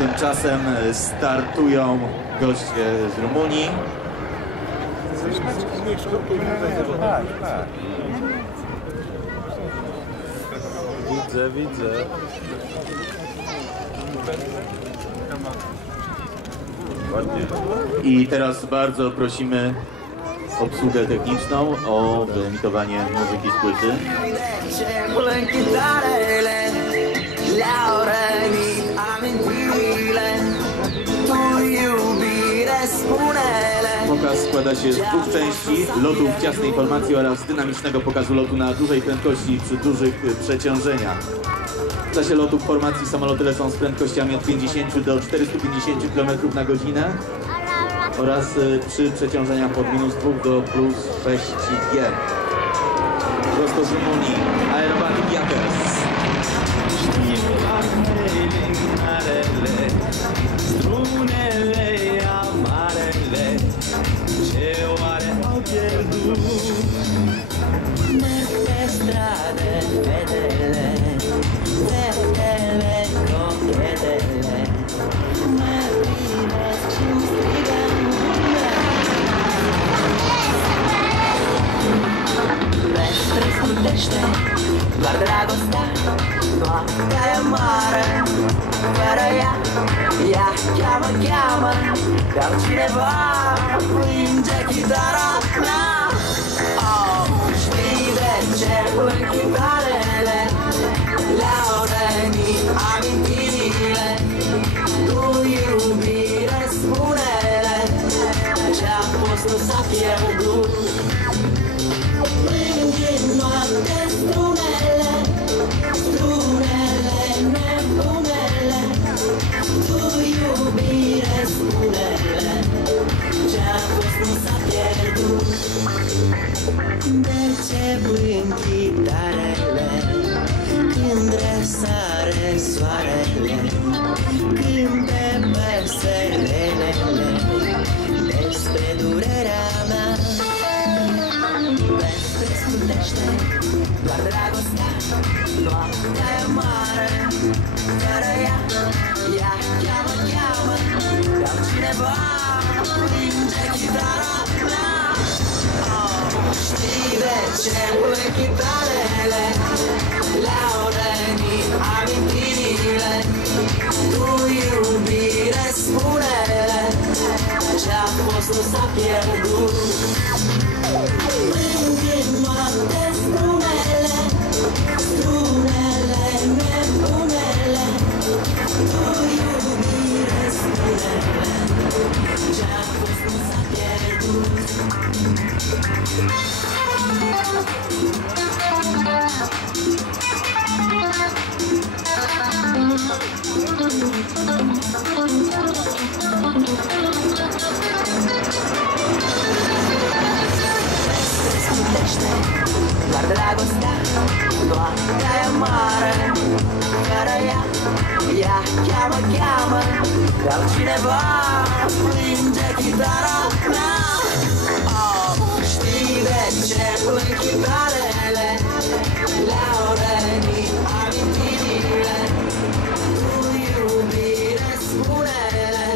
Tymczasem startują goście z Rumunii. Widzę. I teraz bardzo prosimy obsługę techniczną o wyemitowanie muzyki z płyty. Pokaz składa się z dwóch części: lotu w ciasnej formacji oraz dynamicznego pokazu lotu na dużej prędkości przy dużych przeciążeniach. W czasie lotu w formacji samoloty lecą z prędkościami od 50 do 450 km na godzinę oraz przy przeciążeniach od -2 do +6 G. Prosto z Rumunii, Aerobatic Jackers. Doar dragostea, noaptea e mare. Fără ea, ea cheamă dar cineva plânge chitara mea. Oh, știi de ce plâng chitarele? Le-au rănit amintirile. Tu, iubire, spune-le, ce-a fost nu s-a pierdut. Plâng în noapte strunele, strunele nebunele. Tu, iubire, spune-le, ce-a fost nu s-a pierdut. De ce plâng chitarele când răsare soarele, când te păsările despre durerea mea? Răspundește doar dragostea, noaptea e mare. Fără ea, ea cheamă dar cineva plânge chitara mea. Oh, știi de ce plâng chitarele? Le-au rănit amintirile. Tu, iubire, spune-le, ce-a fost nu s-a pierdut. Plâng în noapte strunele, strunele nebunele. Tu, iubire, spune-le, ce-a fost nu s-a pierdut. Doar dragostea, noaptea e mare. Fără ea, ea cheamă dar cineva plânge chitara mea. Oh, știi de ce plâng chitarele? Le-au rănit amintirile. Tu, iubire, spune-le.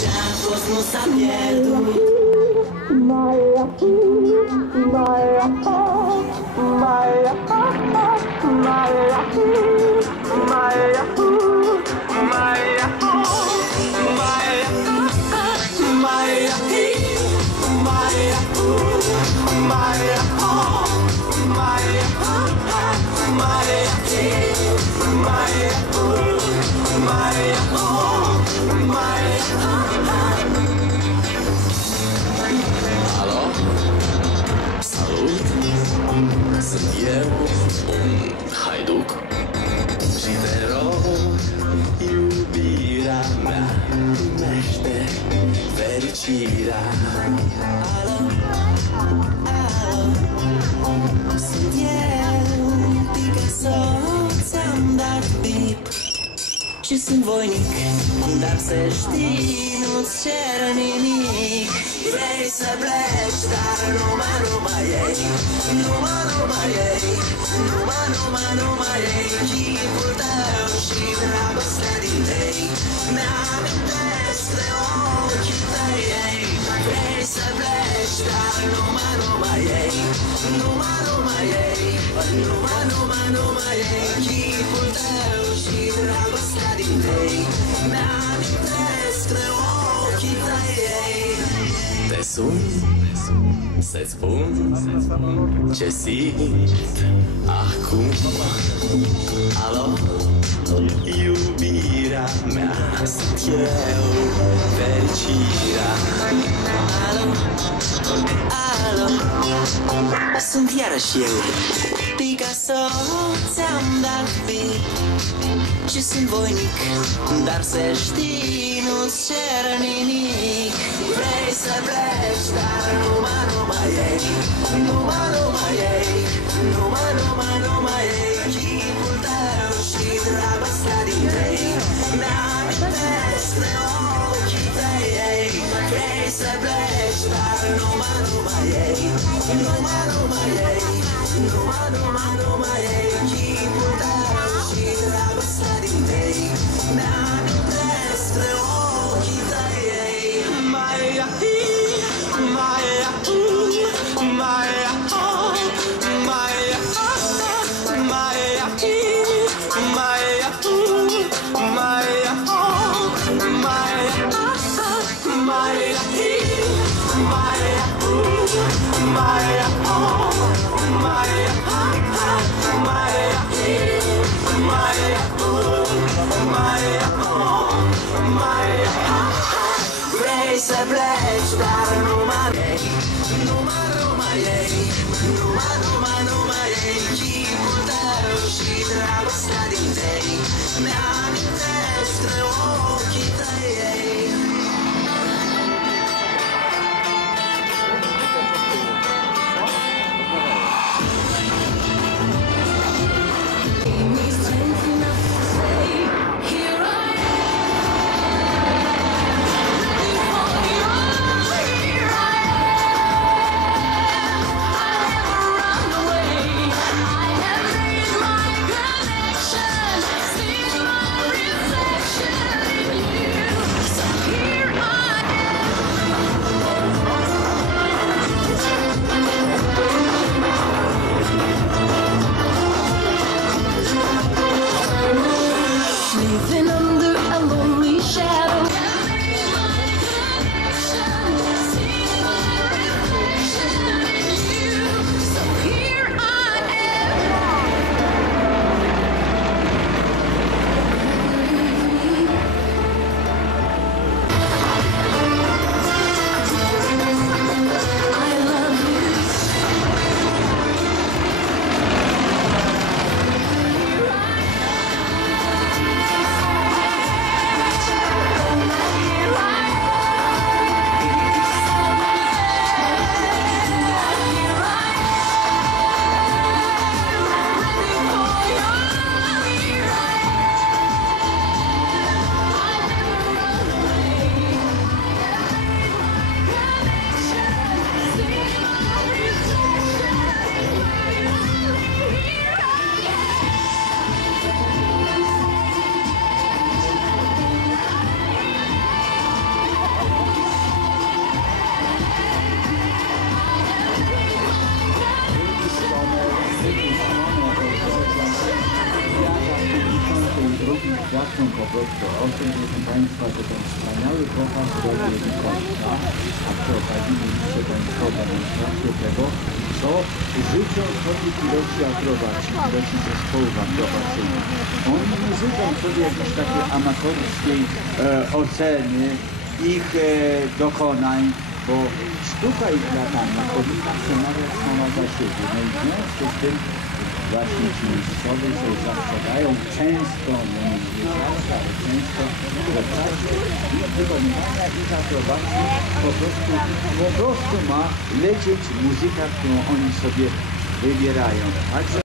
Ce-a fost nu s-a pierdut. Alo? Salut! Sunt eu, un haiduc, și te rog, iubirea mea, primește fericirea. Alo, alo, sunt eu, Picasso, ți-am dat Și sunt voinic, dar să știi, nu-ți cer nimic. Vrei să pleci, dar numai ei, numai ei, numai ei. Chipul tău și dragostea din tei mi-amintesc de ochii tăi. Vrei să pleci, dar numai ei, numai ei, numai ei. Chipul tău și dragostea din tei mi-amintesc de ochii tăi. Te sun, să-ți spun ce simt acum. Alo, iubirea mea, sunt eu, fericirea. Alo, alo, sunt iarăși eu, Picasso, ți-am dat beat. Și sunt voinic, dar să știi, nu-ți cer nimic. Vrei să pleci, dar numai ei, numai ei, numai ei. Chipul tău și dragostea din tei mi-amintesc de ochii tăi. Vrei să pleci, dar numai ei, numai ei, numai ei. Chipul tău și dragostea din tei mi-amintesc de ochii tăi. Mai ahi, mai ahu, mai aho, mai aha, mai ahi, mai ahu, mai aho, mai aha, mai ahi, mai ahu, mai aho, mai aha, mai ahi, mai ahu, mai aho, mai aha. Vrei să pleci, dar numai ei, numai ei, numai ei. Chipul tău și dragostea din tei mi-amintesc de ochii tăi. Living under a lonely shadow. So here I am. I love you. Świadczą po prostu o tym, proszę Państwa, że ten wspaniały pokaz dobiegł końca, a przy okazji musicie Państwo demonstrację tego, co życzą sobie piloci akrobaci, piloci zespołów akrobacyjnych. Oni nie życzą sobie jakiejś takiej amatorskiej oceny ich dokonań, bo sztuka ich latania powinna przemawiać sama za siebie. No i w związku z tym właśnie ci mistrzowie sobie zastrzegają często, no nie zawsze, ale często, że w czasie ich wykonywania ich akrobacji po prostu ma lecieć muzyka, którą oni sobie wybierają. Także